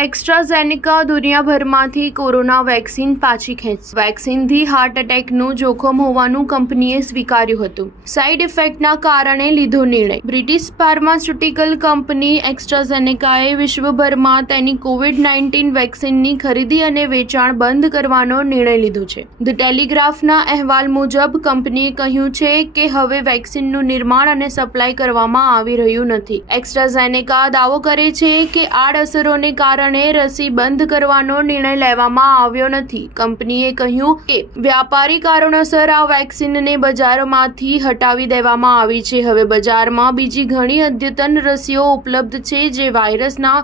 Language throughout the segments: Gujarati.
એસ્ટ્રાઝેનેકા દુનિયાભરમાંથી કોરોના વેક્સિન પાછી ખેંચશે. વેક્સિનથી હાર્ટ એટેકનું જોખમ હોવાનું કંપનીએ સ્વીકાર્યું હતું. સાઇડ ઇફેક્ટના કારણે લીધો નિર્ણય. બ્રિટિશ ફાર્માસ્યુટિકલ કંપની એસ્ટ્રાઝેનેકાએ વિશ્વભરમાં તેની કોવિડ-19 વેક્સિનની ખરીદી અને વેચાણ બંધ કરવાનો નિર્ણય લીધો છે. ધ ટેલિગ્રાફના અહેવાલ મુજબ કંપનીએ કહ્યું છે કે હવે વેક્સિનનું નિર્માણ અને સપ્લાય કરવામાં આવી રહ્યું નથી. એસ્ટ્રાઝેનેકા દાવો કરે છે કે આડઅસરોને કારણે રસી બંધ કરવાનો નિર્ણય લેવામાં આવ્યો નથી. કંપનીએ કહ્યું કે વ્યાપારી કારણોસર આ વેક્સિનને બજારમાંથી હટાવી દેવામાં આવી છે. હવે બજારમાં બીજી ઘણી અદ્યતન રસીઓ ઉપલબ્ધ છે જે વાયરસના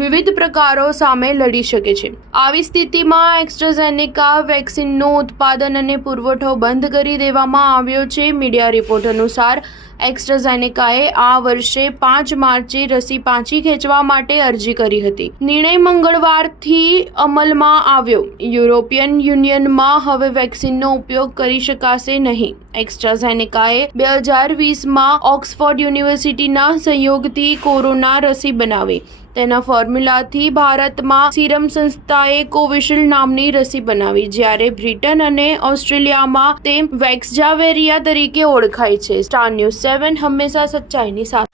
વિવિધ પ્રકારો સામે લડી શકે છે. આવી સ્થિતિમાં એસ્ટ્રાઝેનેકા વેક્સિનનું ઉત્પાદન અને પુરવઠો બંધ કરી દેવામાં આવ્યો છે. મીડિયા રિપોર્ટ અનુસાર એસ્ટ્રાઝેનેકાએ આ વર્ષે 5 માર્ચે રસી પાછી ખેંચવા માટે અરજી કરી હતી. નિર્ણય મંગળવારથી અમલમાં આવ્યો. યુરોપિયન યુનિયનમાં હવે વેક્સિનનો ઉપયોગ કરી શકાશે નહીં. એસ્ટ્રાઝેનેકાએ 2020માં ઓક્સફોર્ડ યુનિવર્સિટીના સહયોગથી કોરોના રસી બનાવી. તેના ફોર્મ્યુલાથી ભારતમાં સીરમ સંસ્થાએ કોવિશિલ્ડ નામની રસી બનાવી, જ્યારે બ્રિટન અને ઓસ્ટ્રેલિયામાં તે વેક્સજાવેરિયા તરીકે ઓળખાય છે. સ્ટાર ન્યૂઝ 7 હંમેશા સચ્ચાઈની સાથે.